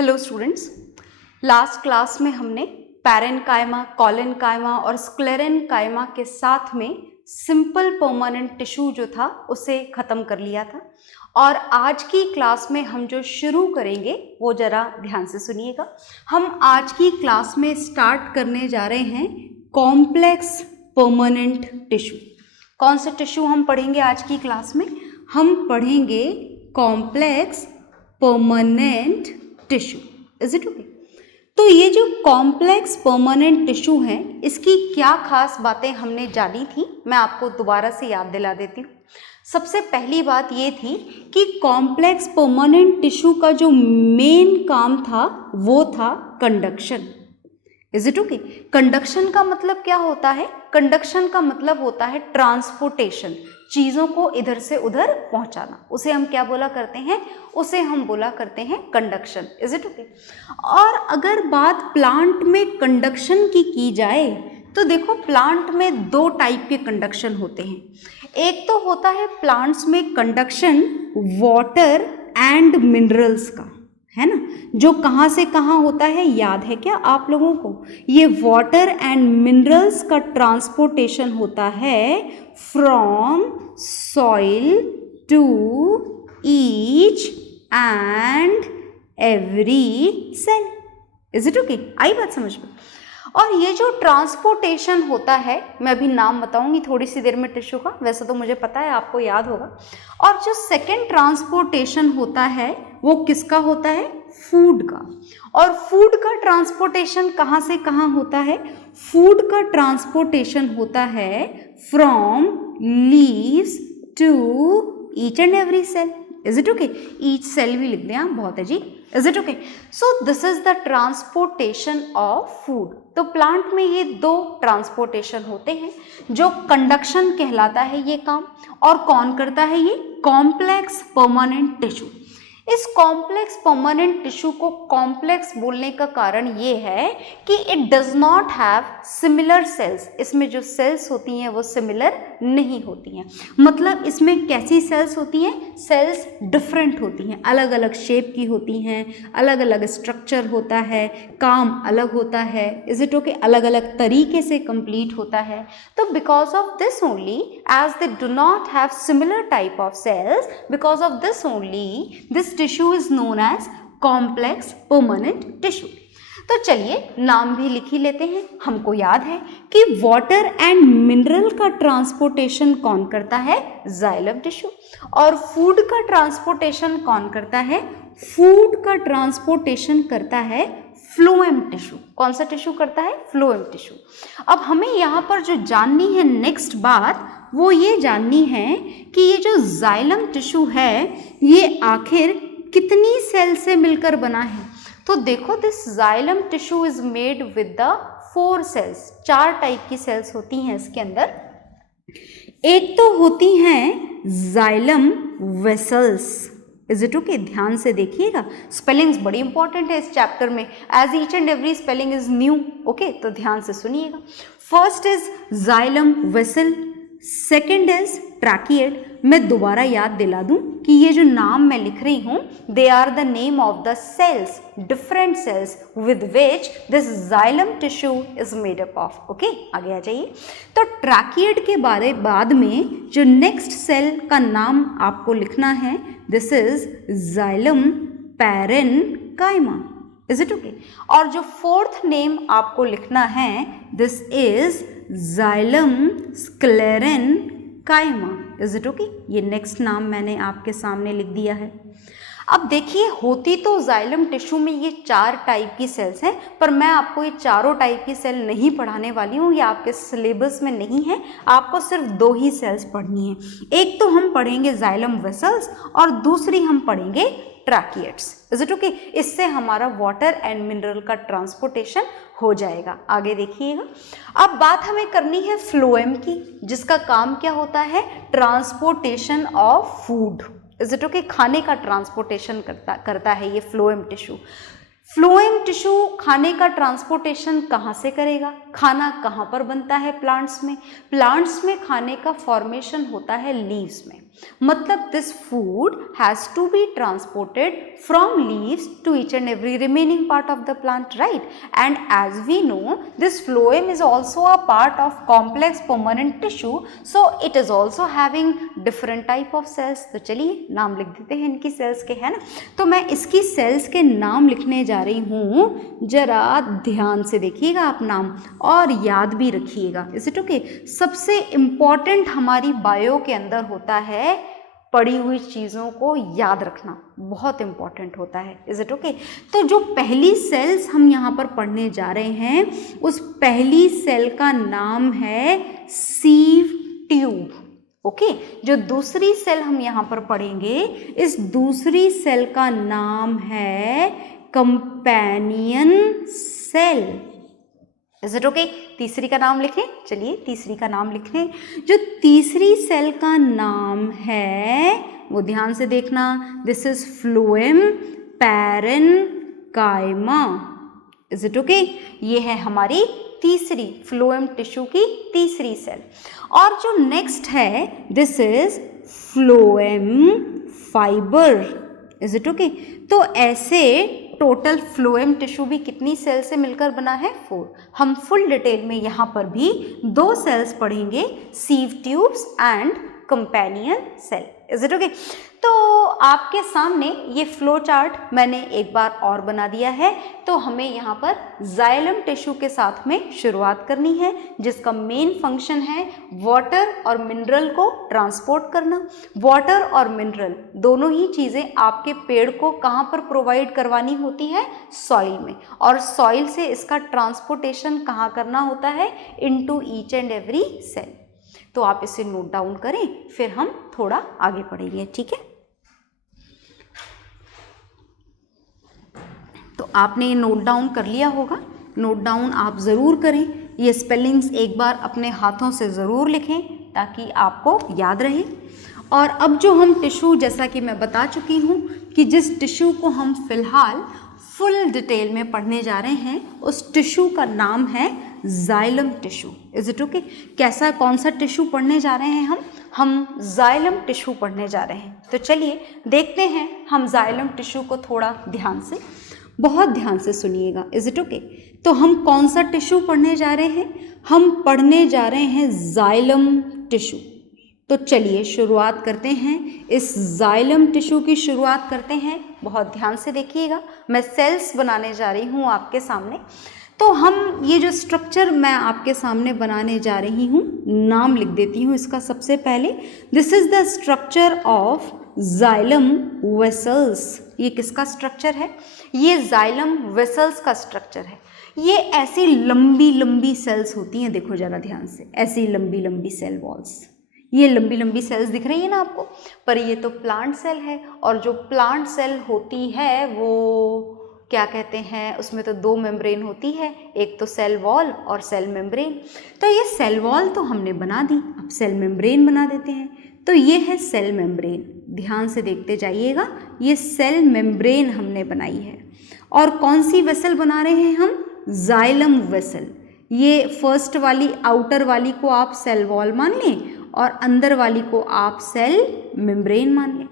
Hello students, last class में हमने parenchyma, collenchyma और स्क्लेरेन्काइमा के साथ में सिंपल परमानेंट टिश्यू जो था उसे ख़त्म कर लिया था। और आज की क्लास में हम जो शुरू करेंगे वो ज़रा ध्यान से सुनिएगा। हम आज की क्लास में स्टार्ट करने जा रहे हैं कॉम्प्लेक्स परमानेंट टिश्यू। कौन से टिश्यू हम पढ़ेंगे आज की क्लास में? हम पढ़ेंगे complex permanent tissue. Is it okay? तो ये जो कॉम्प्लेक्स परमानेंट टिश्यू है, इसकी क्या खास बातें हमने जानी थी, मैं आपको दोबारा से याद दिला देती हूँ। सबसे पहली बात ये थी कि कॉम्प्लेक्स परमानेंट टिश्यू का जो मेन काम था वो था conduction. Is it okay? Conduction का मतलब क्या होता है? कंडक्शन का मतलब होता है ट्रांसपोर्टेशन, चीज़ों को इधर से उधर पहुंचाना। उसे हम क्या बोला करते हैं? उसे हम बोला करते हैं कंडक्शन। Is it okay? और अगर बात प्लांट में कंडक्शन की जाए तो देखो, प्लांट में दो टाइप के कंडक्शन होते हैं। एक तो होता है प्लांट्स में कंडक्शन वाटर एंड मिनरल्स का, है ना, जो कहाँ से कहाँ होता है याद है क्या आप लोगों को? ये वाटर एंड मिनरल्स का ट्रांसपोर्टेशन होता है from soil to each and every cell. Is it okay? आई बात समझ में? और ये जो ट्रांसपोर्टेशन होता है, मैं अभी नाम बताऊंगी थोड़ी सी देर में टिश्यू का, वैसे तो मुझे पता है, आपको याद होगा। और जो सेकेंड ट्रांसपोर्टेशन होता है वो किसका होता है? फूड का। और फूड का ट्रांसपोर्टेशन कहाँ से कहाँ होता है? फूड का ट्रांसपोर्टेशन होता है from leaves to each and every cell. Is it okay? Each cell भी लिख दें आप, बहुत है जी। Is it okay? So this is the transportation of food. तो प्लांट में ये दो ट्रांसपोर्टेशन होते हैं, जो कंडक्शन कहलाता है ये काम। और कौन करता है ये? Complex permanent tissue. इस कॉम्प्लेक्स परमानेंट टिश्यू को कॉम्प्लेक्स बोलने का कारण ये है कि it does not have similar sales. इसमें जो सेल्स होती हैं वो सिमिलर नहीं होती हैं। मतलब इसमें कैसी सेल्स होती हैं? सेल्स डिफरेंट होती हैं, अलग अलग शेप की होती हैं, अलग अलग स्ट्रक्चर होता है, काम अलग होता है। Is it okay? अलग अलग तरीके से कंप्लीट होता है। तो because of this only, as they do not have similar type of cells, because of this only this tissue is known as complex permanent tissue. तो चलिए नाम भी लिख ही लेते हैं। हमको याद है कि वाटर एंड मिनरल का ट्रांसपोर्टेशन कौन करता है? Xylem tissue. और फूड का ट्रांसपोर्टेशन कौन करता है? फूड का ट्रांसपोर्टेशन करता है फ्लोएम टिश्यू। कौन सा टिश्यू करता है? Phloem tissue. अब हमें यहाँ पर जो जाननी है नेक्स्ट बात, वो ये जाननी है कि ये जो जाइलम टिश्यू है ये आखिर कितनी सेल से मिलकर बना है। तो देखो, this xylem tissue is made with the 4 cells. 4 type की सेल्स होती हैं इसके अंदर। एक तो होती हैं xylem vessels. Is it okay? ध्यान से देखिएगा, स्पेलिंग्स बड़ी इंपॉर्टेंट है इस चैप्टर में, as each and every spelling is new. Okay, तो ध्यान से सुनिएगा। First is xylem vessel, second is tracheid. मैं दोबारा याद दिला दूं कि ये जो नाम मैं लिख रही हूं, they are the name of the cells, different cells with which this xylem tissue is made up of. Okay, आगे आ जाइए। तो ट्रैकिएड के बाद में जो नेक्स्ट सेल का नाम आपको लिखना है, this is xylem parenchyma. Is it okay? और जो फोर्थ नेम आपको लिखना है, this is xylem sclerenchyma. Is it okay? ये नेक्स्ट नाम मैंने आपके सामने लिख दिया है। अब देखिए, होती तो जाइलम टिश्यू में ये 4 टाइप की सेल्स हैं, पर मैं आपको ये चारों टाइप की सेल नहीं पढ़ाने वाली हूँ, ये आपके सिलेबस में नहीं है। आपको सिर्फ 2 ही सेल्स पढ़नी है। एक तो हम पढ़ेंगे जाइलम वेसल्स और दूसरी हम पढ़ेंगे ट्रैकिएट्स। Is it okay? इससे हमारा वाटर एंड मिनरल का ट्रांसपोर्टेशन हो जाएगा। आगे देखिएगा। अब बात हमें करनी है फ्लोएम की, जिसका काम क्या होता है? Transportation of food. Is it okay? खाने का ट्रांसपोर्टेशन करता है ये फ्लोएम टिश्यू। फ्लोएम टिश्यू खाने का ट्रांसपोर्टेशन कहाँ से करेगा? खाना कहाँ पर बनता है प्लांट्स में? प्लांट्स में खाने का फॉर्मेशन होता है लीव्स में। मतलब this food has to be transported from leaves to each and every remaining part of the plant, right? And as we know this phloem is also a part of complex permanent tissue, so it is also having different type of cells. तो चलिए नाम लिख देते हैं इनकी sales के, है ना? तो मैं इसकी सेल्स के नाम लिखने जा रही हूँ, जरा ध्यान से देखिएगा आप नाम और याद भी रखिएगा। Is it okay? सबसे इम्पॉर्टेंट हमारी बायो के अंदर होता है पढ़ी हुई चीज़ों को याद रखना, बहुत इम्पॉर्टेंट होता है। Is it okay? तो जो पहली सेल्स हम यहाँ पर पढ़ने जा रहे हैं, उस पहली सेल का नाम है सीव ट्यूब। ओके, जो दूसरी सेल हम यहाँ पर पढ़ेंगे, इस दूसरी सेल का नाम है companion cell. Is it okay? तीसरी का नाम लिखें, चलिए तीसरी का नाम लिखें। जो तीसरी सेल का नाम है वो ध्यान से देखना, this is phloem parenchyma. Is it okay? ये है हमारी तीसरी फ्लोएम टिश्यू की तीसरी सेल। और जो नेक्स्ट है this is phloem fibre. Is it okay? तो ऐसे टोटल फ्लोएम टिश्यू भी कितनी सेल से मिलकर बना है? 4। हम फुल डिटेल में यहाँ पर भी 2 सेल्स पढ़ेंगे, sieve tubes and companion cell. Is it okay? तो आपके सामने ये फ्लो चार्ट मैंने एक बार और बना दिया है। तो हमें यहाँ पर जाइलम टिश्यू के साथ में शुरुआत करनी है, जिसका मेन फंक्शन है वाटर और मिनरल को ट्रांसपोर्ट करना। वाटर और मिनरल दोनों ही चीज़ें आपके पेड़ को कहाँ पर प्रोवाइड करवानी होती है? सॉइल में। और सॉइल से इसका ट्रांसपोर्टेशन कहाँ करना होता है? Into each and every cell. तो आप इसे नोट डाउन करें, फिर हम थोड़ा आगे पढ़ेंगे, ठीक है? तो आपने ये नोट डाउन कर लिया होगा, नोट डाउन आप ज़रूर करें। ये स्पेलिंग्स एक बार अपने हाथों से ज़रूर लिखें ताकि आपको याद रहे। और अब जो हम टिश्यू, जैसा कि मैं बता चुकी हूँ कि जिस टिश्यू को हम फिलहाल फुल डिटेल में पढ़ने जा रहे हैं, उस टिश्यू का नाम है xylem tissue. Is it okay? कैसा, कौन सा टिश्यू पढ़ने जा रहे हैं हम जाइलम टिश्यू पढ़ने जा रहे हैं। तो चलिए देखते हैं हम जाइलम टिश्यू को थोड़ा ध्यान से, बहुत ध्यान से सुनिएगा। Is it okay? तो हम कौन सा टिश्यू पढ़ने जा रहे हैं? हम पढ़ने जा रहे हैं जाइलम टिश्यू। तो चलिए शुरुआत करते हैं, इस जाइलम टिश्यू की शुरुआत करते हैं। बहुत ध्यान से देखिएगा, मैं सेल्स बनाने जा रही हूँ आपके सामने। तो हम ये जो स्ट्रक्चर मैं आपके सामने बनाने जा रही हूँ, नाम लिख देती हूँ इसका सबसे पहले। This is the structure of xylem vessels. ये किसका स्ट्रक्चर है? ये जाइलम वेसल्स का स्ट्रक्चर है। ये ऐसी लंबी लंबी सेल्स होती हैं, देखो जरा ध्यान से, ऐसी लंबी लंबी सेल वॉल्स। ये लंबी लंबी सेल्स दिख रही है ना आपको, पर ये तो प्लांट सेल है। और जो प्लांट सेल होती है वो क्या कहते हैं, उसमें तो 2 मेम्ब्रेन होती है, एक तो सेल वॉल और सेल मेम्ब्रेन। तो ये सेल वॉल तो हमने बना दी, अब सेल मेम्ब्रेन बना देते हैं। तो ये है सेल मेम्ब्रेन, ध्यान से देखते जाइएगा, ये सेल मेम्ब्रेन हमने बनाई है। और कौन सी वेसल बना रहे हैं हम? Xylem vessel. ये फर्स्ट वाली, आउटर वाली को आप सेल वॉल मान लें और अंदर वाली को आप सेल मेम्ब्रेन मान लें।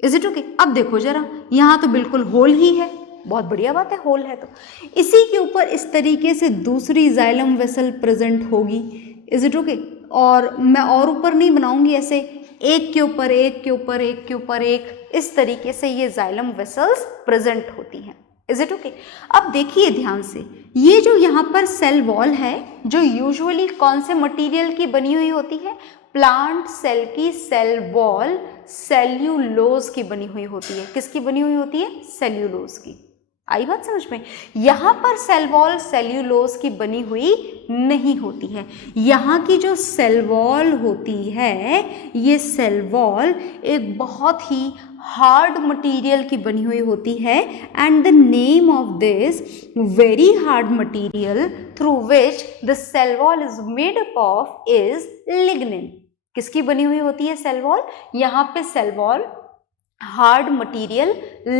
Is it okay? अब देखो जरा, यहाँ तो बिल्कुल होल ही है, बहुत बढ़िया बात है, होल है। तो इसी के ऊपर इस तरीके से दूसरी जाइलम वेसल प्रेजेंट होगी। Is it okay? और मैं और ऊपर नहीं बनाऊंगी, ऐसे एक के ऊपर एक के ऊपर एक के ऊपर एक, इस तरीके से ये जाइलम वेसल्स प्रेजेंट होती हैं। Is it okay? अब देखिए ध्यान से, ये जो यहाँ पर सेल वॉल है, जो यूजुअली कौन से मटेरियल की बनी हुई होती है? प्लांट सेल की सेल वॉल सेल्यूलोज की बनी हुई होती है। किसकी बनी हुई होती है? सेल्यूलोज की। आई बात समझ में? यहाँ पर सेल वॉल सेल्यूलोज की बनी हुई नहीं होती है। यहाँ की जो सेल वॉल होती है, ये सेल वॉल एक बहुत ही हार्ड मटेरियल की बनी हुई होती है। And the name of this very hard material through which the cell wall is made up of is lignin. किसकी बनी हुई होती है सेल वॉल? यहाँ पे cell wall hard material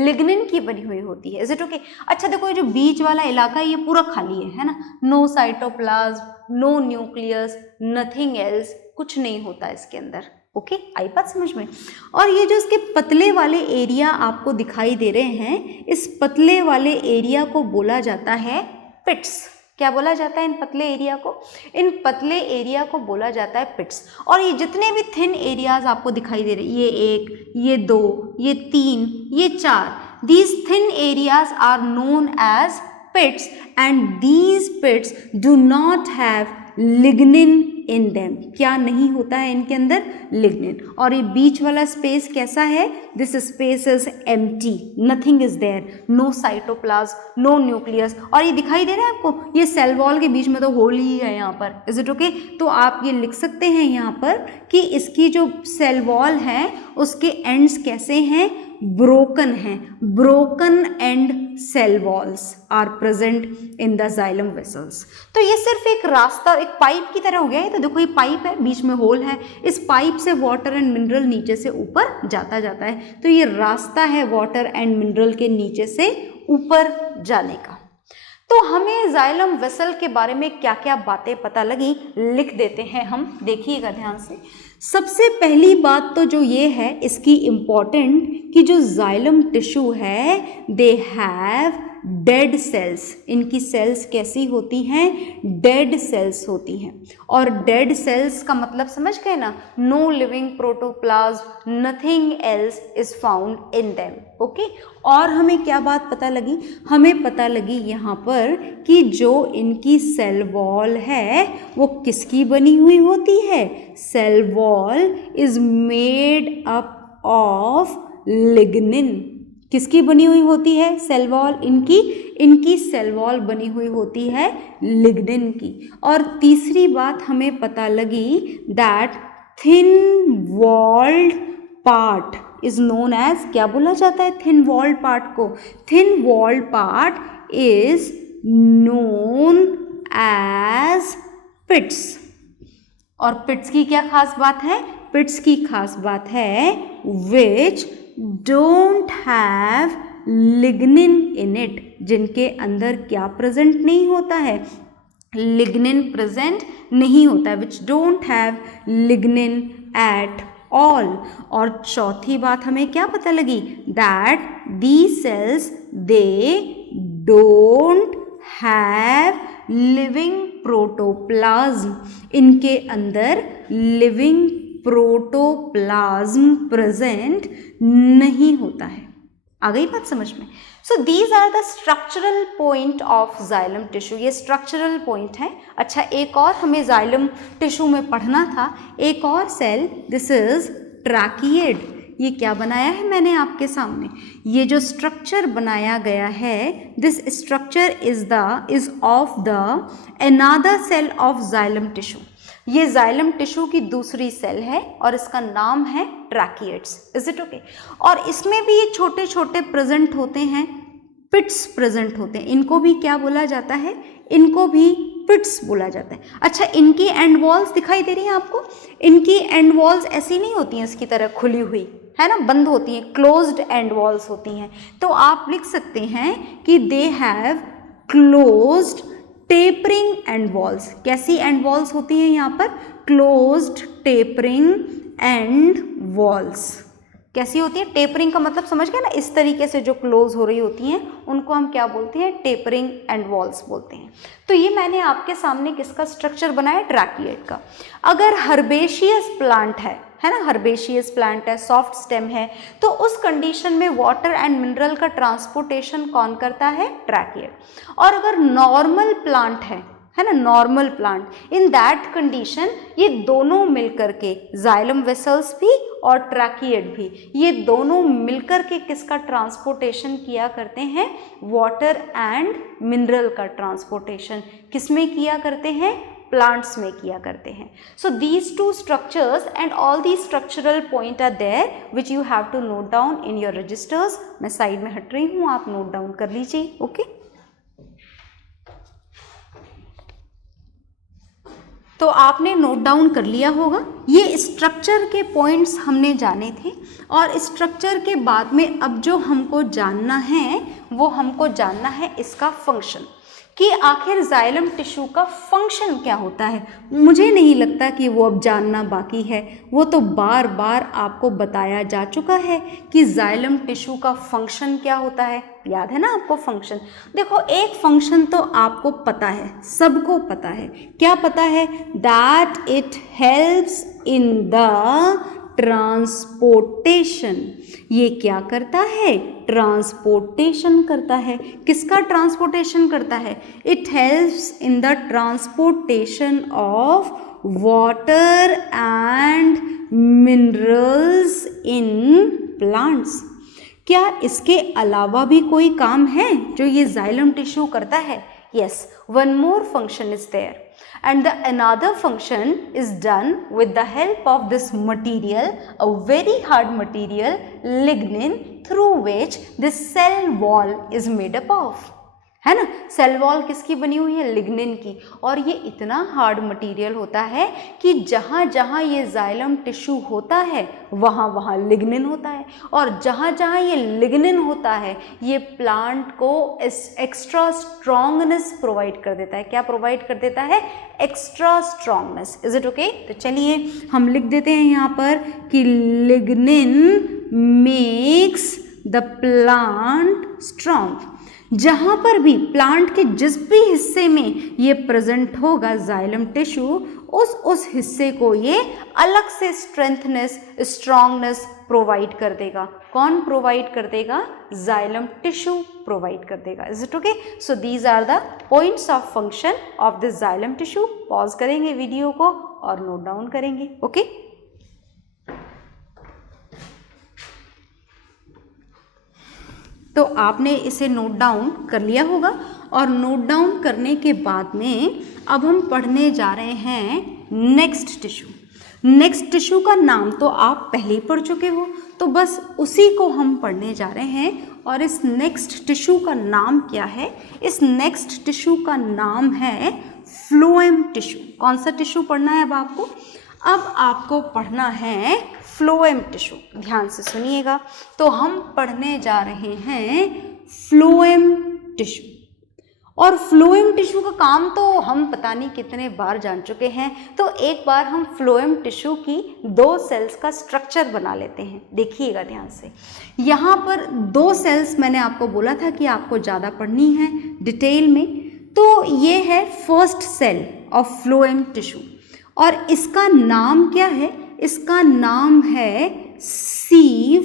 lignin की बनी हुई होती है। Is it okay? अच्छा देखो, ये जो बीच वाला इलाका है ये पूरा खाली है ना? No cytoplasm, no nucleus, nothing else, कुछ नहीं होता इसके अंदर। ओके, आई बात समझ में। और ये जो इसके पतले वाले एरिया आपको दिखाई दे रहे हैं, इस पतले वाले एरिया को बोला जाता है पिट्स। क्या बोला जाता है इन पतले एरिया को? इन पतले एरिया को बोला जाता है पिट्स। और ये जितने भी थिन एरियाज आपको दिखाई दे रहे हैं, ये 1, ये 2, ये 3, ये 4, these thin areas are known as pits and these pits do not have lignin in them। क्या नहीं होता है इनके अंदर? लिग्निन। और ये बीच वाला स्पेस कैसा है? This space is empty, nothing is there, no cytoplasm, no nucleus. और ये दिखाई दे रहा है आपको, ये सेल वॉल के बीच में तो होल ही है यहाँ पर, इज इट ओके? तो आप ये लिख सकते हैं यहाँ पर कि इसकी जो सेल वॉल है उसके एंड्स कैसे हैं? ब्रोकन हैं। Broken and cell walls are present in the xylem vessels. तो ये सिर्फ एक रास्ता, एक पाइप की तरह हो गया है। तो देखो ये पाइप है, बीच में होल है, इस पाइप से वाटर एंड मिनरल नीचे से ऊपर जाता है। तो ये रास्ता है वाटर एंड मिनरल के नीचे से ऊपर जाने का। तो हमें जाइलम वेसल के बारे में क्या क्या बातें पता लगी, लिख देते हैं हम, देखिएगा ध्यान से। सबसे पहली बात तो जो ये है इसकी इम्पॉर्टेंट, कि जो जाइलम टिश्यू है दे हैव डेड सेल्स। इनकी सेल्स कैसी होती हैं? डेड सेल्स होती हैं। और डेड सेल्स का मतलब समझ गए ना? No living protoplasm, nothing else is found in them. Okay. और हमें क्या बात पता लगी? हमें पता लगी यहाँ पर कि जो इनकी सेल वॉल है वो किसकी बनी हुई होती है? Cell wall is made up of lignin. किसकी बनी हुई होती है सेल वॉल? इनकी सेल वॉल बनी हुई होती है लिग्निन की। और तीसरी बात हमें पता लगी that thin walled part is known as, क्या बोला जाता है थिन वॉल्ड पार्ट को? Thin walled part is known as pits. और पिट्स की क्या खास बात है? पिट्स की खास बात है which don't have lignin in it, जिनके अंदर क्या प्रेजेंट नहीं होता है? लिग्निन प्रेजेंट नहीं होता है, which don't have lignin at all. और चौथी बात हमें क्या पता लगी? That the cells they don't have living protoplasm. इनके अंदर लिविंग प्रोटोप्लाज्म प्रेजेंट नहीं होता है। आ गई बात समझ में? So these are the structural point of xylem tissue. ये स्ट्रक्चरल पॉइंट है। अच्छा, एक और हमें जाइलम टिश्यू में पढ़ना था, एक और सेल, दिस इज ट्रैकिएड। ये क्या बनाया है मैंने आपके सामने? ये जो स्ट्रक्चर बनाया गया है, this structure is of the another cell of xylem tissue. ये जाइलम टिश्यू की दूसरी सेल है और इसका नाम है ट्रैकिएड्स। Is it okay? और इसमें भी ये छोटे छोटे प्रेजेंट होते हैं, पिट्स प्रेजेंट होते हैं। इनको भी क्या बोला जाता है? इनको भी पिट्स बोला जाता है। अच्छा, इनकी एंड वॉल्स दिखाई दे रही हैं आपको? इनकी एंड वॉल्स ऐसी नहीं होती हैं इसकी तरह खुली हुई, है ना, बंद होती हैं, क्लोज्ड एंड वॉल्स होती हैं। तो आप लिख सकते हैं कि they have closed tapering and walls. कैसी एंड वॉल्स होती हैं यहाँ पर? Closed tapering and walls. कैसी होती है? टेपरिंग का मतलब समझ गए ना, इस तरीके से जो क्लोज हो रही होती हैं उनको हम क्या बोलते हैं? टेपरिंग एंड वॉल्स बोलते हैं। तो ये मैंने आपके सामने किसका स्ट्रक्चर बनाया? ट्रैकिएड का। अगर हर्बेशियस प्लांट है ना, हर्बेशियस प्लांट है, सॉफ्ट स्टेम है, तो उस कंडीशन में वाटर एंड मिनरल का ट्रांसपोर्टेशन कौन करता है? ट्रैकिएड। और अगर नॉर्मल प्लांट है ना, normal plant, in that condition ये दोनों मिलकर के, जाइलम वेसल्स भी और ट्रैकिएड भी, ये दोनों मिलकर के किसका ट्रांसपोर्टेशन किया करते हैं? वाटर एंड मिनरल का ट्रांसपोर्टेशन किसमें किया करते हैं? प्लांट्स में किया करते हैं। So these two structures and all the structural point are there which you have to note down in your registers. मैं साइड में हट रही हूँ, आप नोट डाउन कर लीजिए। ओके, तो आपने नोट डाउन कर लिया होगा। ये स्ट्रक्चर के पॉइंट्स हमने जाने थे। और स्ट्रक्चर के बाद में अब जो हमको जानना है वो हमको जानना है इसका फंक्शन, कि आखिर जाइलम टिश्यू का फंक्शन क्या होता है। मुझे नहीं लगता कि वो अब जानना बाकी है, वो तो बार बार आपको बताया जा चुका है कि जाइलम टिश्यू का फंक्शन क्या होता है। याद है ना आपको फंक्शन? देखो, एक फंक्शन तो आपको पता है, सबको पता है। क्या पता है? That it helps in the transportation. ये क्या करता है? ट्रांसपोर्टेशन करता है। किसका ट्रांसपोर्टेशन करता है? It helps in the transportation of water and minerals in plants. क्या इसके अलावा भी कोई काम है जो ये जाइलम टिश्यू करता है? Yes, one more function is there, and the another function is done with the help of this material, a very hard material, lignin, through which this cell wall is made up of, है ना? Cell wall किसकी बनी हुई है? Lignin की। और ये इतना हार्ड मटेरियल होता है कि जहाँ जहाँ ये जाइलम टिश्यू होता है वहाँ वहाँ लिग्निन होता है, और जहाँ जहाँ ये लिग्निन होता है ये प्लांट को एक्स्ट्रा स्ट्रॉन्गनेस प्रोवाइड कर देता है। क्या प्रोवाइड कर देता है? Extra strongness. Is it okay? तो चलिए हम लिख देते हैं यहाँ पर कि lignin makes the plant strong. जहाँ पर भी प्लांट के जिस भी हिस्से में ये प्रेजेंट होगा जाइलम टिश्यू, उस हिस्से को ये अलग से स्ट्रेंथनेस, स्ट्रॉन्गनेस प्रोवाइड कर देगा। कौन प्रोवाइड कर देगा? जाइलम टिश्यू प्रोवाइड कर देगा। Is it okay? So these are the points of function of this xylem tissue. Pause करेंगे वीडियो को और नोट डाउन करेंगे। ओके? तो आपने इसे नोट डाउन कर लिया होगा, और नोट डाउन करने के बाद में अब हम पढ़ने जा रहे हैं नेक्स्ट टिश्यू। नेक्स्ट टिश्यू का नाम तो आप पहले ही पढ़ चुके हो, तो बस उसी को हम पढ़ने जा रहे हैं। और इस नेक्स्ट टिश्यू का नाम क्या है? इस नेक्स्ट टिश्यू का नाम है फ्लोएम टिश्यू। कौन सा टिश्यू पढ़ना है अब आपको? अब आपको पढ़ना है फ्लोएम टिश्यू। ध्यान से सुनिएगा। तो हम पढ़ने जा रहे हैं फ्लोएम टिश्यू। और फ्लोएम टिश्यू का काम तो हम पता नहीं कितने बार जान चुके हैं, तो एक बार हम फ्लोएम टिश्यू की 2 सेल्स का स्ट्रक्चर बना लेते हैं। देखिएगा ध्यान से। यहाँ पर 2 सेल्स मैंने आपको बोला था कि आपको ज़्यादा पढ़नी है डिटेल में। तो ये है first cell of phloem tissue, और इसका नाम क्या है? इसका नाम है सीव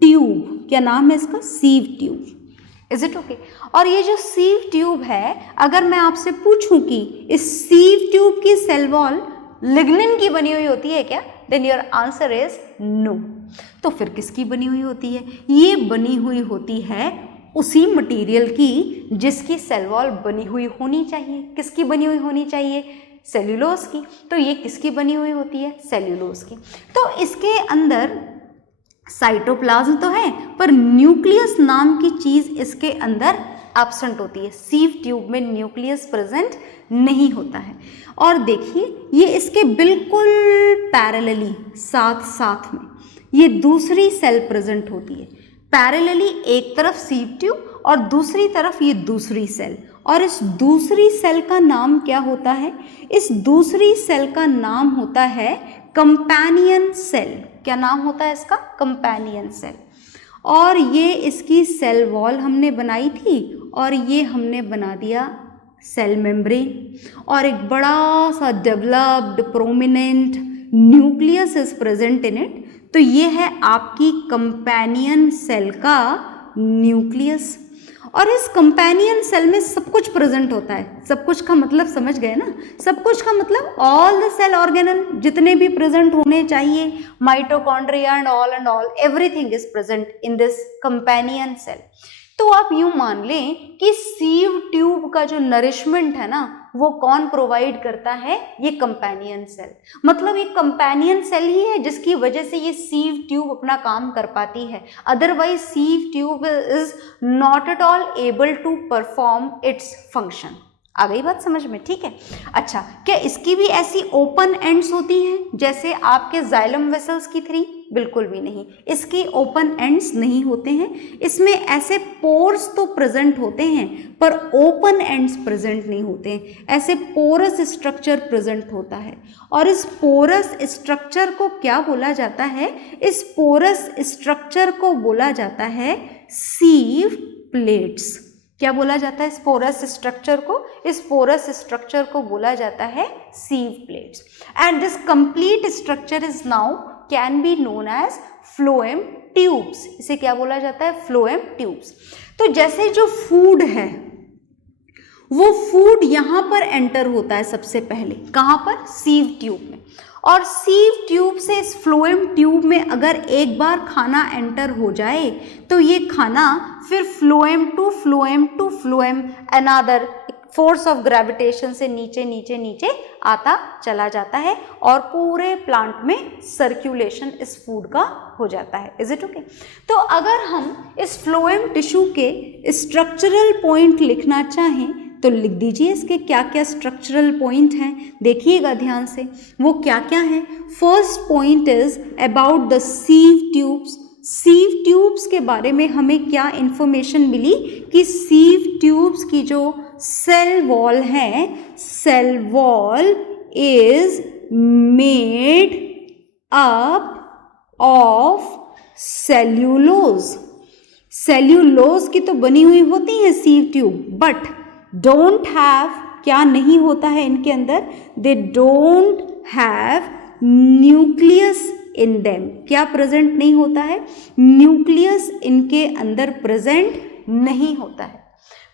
ट्यूब। क्या नाम है इसका? सीव ट्यूब। Is it okay? और ये जो सीव ट्यूब है, अगर मैं आपसे पूछूं कि इस सीव ट्यूब की सेल वॉल लिग्निन की बनी हुई होती है क्या? Then your answer is no. तो फिर किसकी बनी हुई होती है? ये बनी हुई होती है उसी मटेरियल की जिसकी सेल वॉल बनी हुई होनी चाहिए। किसकी बनी हुई होनी चाहिए? सेल्यूलोज की। तो ये किसकी बनी हुई होती है? सेल्यूलोज की। तो इसके अंदर साइटोप्लाज्म तो है, पर न्यूक्लियस नाम की चीज इसके अंदर एब्सेंट होती है। सीव ट्यूब में न्यूक्लियस प्रेजेंट नहीं होता है। और देखिए, ये इसके बिल्कुल पैरेलली साथ साथ में ये दूसरी सेल प्रेजेंट होती है। पैरेलली एक तरफ सीव ट्यूब और दूसरी तरफ ये दूसरी सेल। और इस दूसरी सेल का नाम क्या होता है? इस दूसरी सेल का नाम होता है कंपेनियन सेल। क्या नाम होता है इसका? Companion cell. और ये इसकी सेल वॉल हमने बनाई थी, और ये हमने बना दिया सेल मेम्ब्रेन, और एक बड़ा सा developed prominent nucleus is present in it. तो ये है आपकी कंपेनियन सेल का न्यूक्लियस। और इस कंपेनियन सेल में सब कुछ प्रेजेंट होता है। सब कुछ का मतलब समझ गए ना? सब कुछ का मतलब ऑल द सेल ऑर्गेनल जितने भी प्रेजेंट होने चाहिए, mitochondria and all everything is present in this companion cell. तो आप यूं मान लें कि सीव ट्यूब का जो नरिशमेंट है ना, वो कौन प्रोवाइड करता है? ये कंपेनियन सेल। मतलब ये कंपेनियन सेल ही है जिसकी वजह से ये सीव ट्यूब अपना काम कर पाती है। Otherwise sieve tube is not at all able to perform its function. आ गई बात समझ में? ठीक है। अच्छा, क्या इसकी भी ऐसी ओपन एंड्स होती हैं जैसे आपके जाइलम वेसल्स की 3? बिल्कुल भी नहीं। इसकी ओपन एंड्स नहीं होते हैं, इसमें ऐसे पोर्स तो प्रेजेंट होते हैं पर ओपन एंड्स प्रेजेंट नहीं होते हैं, ऐसे पोरस स्ट्रक्चर प्रेजेंट होता है। और इस पोरस स्ट्रक्चर को क्या बोला जाता है? इस पोरस स्ट्रक्चर को बोला जाता है सीव प्लेट्स। क्या बोला जाता है इस पोरस स्ट्रक्चर को? इस पोरस स्ट्रक्चर को बोला जाता है sieve plates. And this complete structure is now can be known as phloem tubes. इसे क्या बोला जाता है? Phloem tubes. तो जैसे जो फूड है वो फूड यहाँ पर एंटर होता है सबसे पहले, कहाँ पर? सीव ट्यूब में। और सीव ट्यूब से इस फ्लोएम ट्यूब में अगर एक बार खाना एंटर हो जाए तो ये खाना फिर phloem to phloem to phloem another force of gravitation से नीचे नीचे नीचे आता चला जाता है और पूरे प्लांट में सर्कुलेशन इस फूड का हो जाता है। Is it okay? तो अगर हम इस फ्लोएम टिश्यू के स्ट्रक्चरल पॉइंट लिखना चाहें तो लिख दीजिए इसके क्या क्या स्ट्रक्चरल पॉइंट हैं, देखिएगा ध्यान से वो क्या क्या हैं। First point is about the sieve tubes. Sieve tubes के बारे में हमें क्या इंफॉर्मेशन मिली कि सीव ट्यूब्स की जो सेल वॉल है, cell wall is made up of cellulose. Cellulose की तो बनी हुई होती है sieve tube, but don't have, क्या नहीं होता है इनके अंदर? They don't have nucleus in them. क्या प्रेजेंट नहीं होता है? न्यूक्लियस इनके अंदर प्रेजेंट नहीं होता है।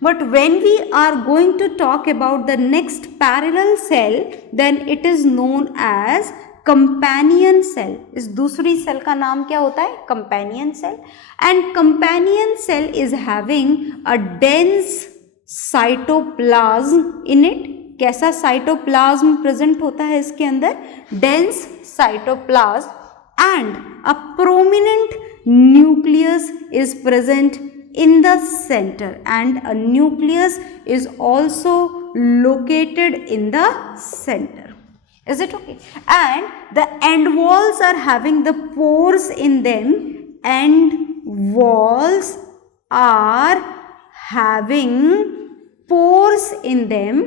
But when we are going to talk about the next parallel cell then it is known as companion cell. इस दूसरी सेल का नाम क्या होता है? Companion cell. And companion cell is having a dense cytoplasm in it. कैसा cytoplasm present होता है इसके अंदर? Dense cytoplasm and a prominent nucleus is present in the center and a nucleus is also located in the center. Is it okay? And the end walls are having the pores in them. End walls are having pores in them,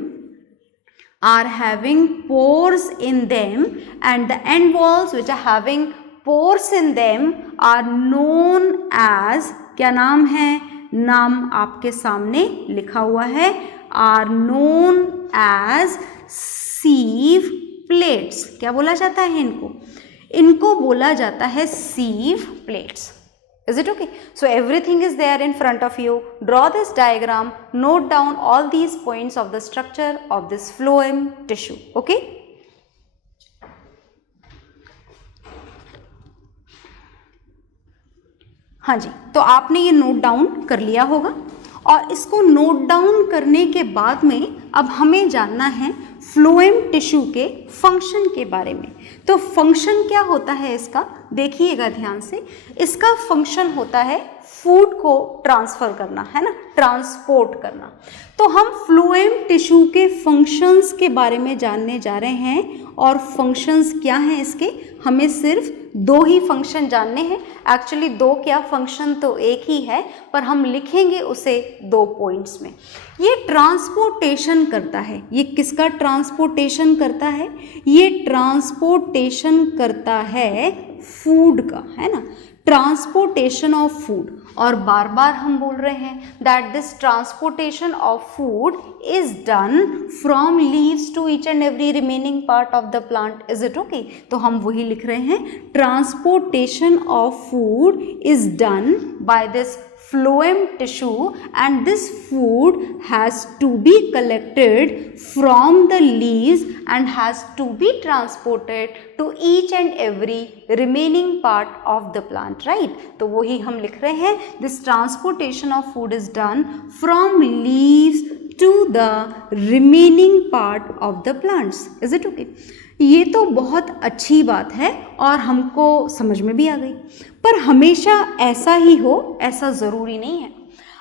are having pores in them, and the end walls which are having pores in them are known as, क्या नाम है? नाम आपके सामने लिखा हुआ है, are known as सीव plates. क्या बोला जाता है इनको? इनको बोला जाता है sieve plates. Is it okay? So everything is there in front of you. Draw this diagram, note down all these points of the structure of this phloem tissue. Okay? हाँ जी, तो आपने ये नोट डाउन कर लिया होगा और इसको नोट डाउन करने के बाद में अब हमें जानना है फ्लोएम टिश्यू के फंक्शन के बारे में। तो फंक्शन क्या होता है इसका? देखिएगा ध्यान से। इसका फंक्शन होता है फूड को ट्रांसफ़र करना, है ना, ट्रांसपोर्ट करना। तो हम फ्लोएम टिश्यू के फंक्शंस के बारे में जानने जा रहे हैं। और फंक्शंस क्या हैं इसके? हमें सिर्फ दो ही फंक्शन जानने हैं। एक्चुअली दो क्या, फंक्शन तो एक ही है, पर हम लिखेंगे उसे दो पॉइंट्स में। ये ट्रांसपोर्टेशन करता है। ये किसका ट्रांसपोर्टेशन करता है? ये ट्रांसपोर्टेशन करता है फूड का, है ना, ट्रांसपोर्टेशन ऑफ फूड। और बार बार हम बोल रहे हैं that this transportation of food is done from leaves to each and every remaining part of the plant. Is it okay? तो हम वही लिख रहे हैं, transportation of food is done by this phloem tissue and this food has to be collected from the leaves and has to be transported to each and every remaining part of the plant, right? तो वही हम लिख रहे हैं, this transportation of food is done from leaves to the remaining part of the plants. Is it okay? ये तो बहुत अच्छी बात है और हमको समझ में भी आ गई, पर हमेशा ऐसा ही हो ऐसा ज़रूरी नहीं है।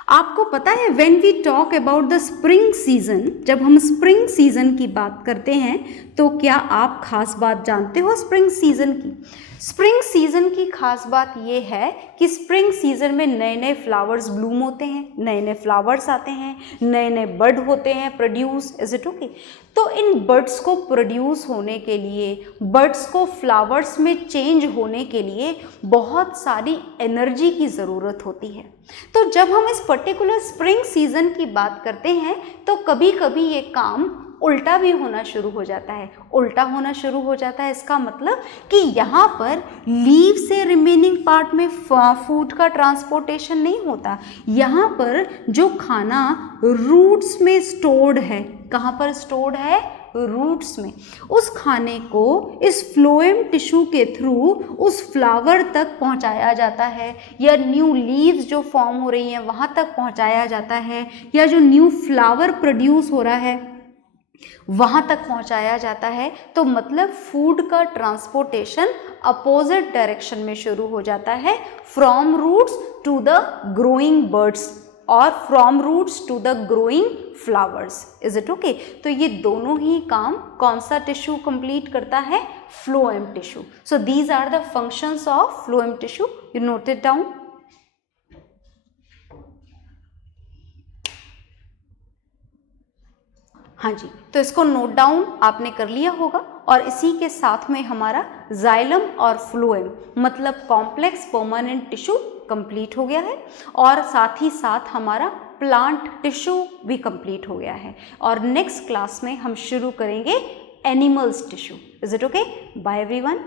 आपको पता है when we talk about the spring season, जब हम स्प्रिंग सीजन की बात करते हैं तो क्या आप खास बात जानते हो स्प्रिंग सीजन की? स्प्रिंग सीजन की खास बात ये है कि स्प्रिंग सीजन में नए नए फ्लावर्स ब्लूम होते हैं, नए नए फ्लावर्स आते हैं, नए नए बर्ड होते हैं प्रोड्यूस, इज इट ओके? तो इन बर्ड्स को प्रोड्यूस होने के लिए, बर्ड्स को फ्लावर्स में चेंज होने के लिए बहुत सारी एनर्जी की ज़रूरत होती है। तो जब हम इस पर्टिकुलर स्प्रिंग सीजन की बात करते हैं तो कभी कभी ये काम उल्टा भी होना शुरू हो जाता है। उल्टा होना शुरू हो जाता है इसका मतलब कि यहाँ पर लीव से रिमेनिंग पार्ट में फूड का ट्रांसपोर्टेशन नहीं होता, यहाँ पर जो खाना रूट्स में स्टोर्ड है, कहाँ पर स्टोर्ड है? रूट्स में। उस खाने को इस फ्लोएम टिश्यू के थ्रू उस फ्लावर तक पहुंचाया जाता है, या न्यू लीव्स जो फॉर्म हो रही हैं वहाँ तक पहुंचाया जाता है, या जो न्यू फ्लावर प्रोड्यूस हो रहा है वहाँ तक पहुँचाया जाता है। तो मतलब फूड का ट्रांसपोर्टेशन अपोजिट डायरेक्शन में शुरू हो जाता है, from roots to the growing birds और from roots to the growing flowers, is it okay? तो ये दोनों ही काम कौन सा टिश्यू कंप्लीट करता है? Phloem tissue. So these are the functions of phloem tissue, you note it down. हाँ जी, तो इसको नोट डाउन आपने कर लिया होगा। और इसी के साथ में हमारा जाइलम और फ्लोएम मतलब कॉम्प्लेक्स परमानेंट टिश्यू कंप्लीट हो गया है, और साथ ही साथ हमारा प्लांट टिश्यू भी कंप्लीट हो गया है। और नेक्स्ट क्लास में हम शुरू करेंगे animals tissue, is it okay? Bye everyone.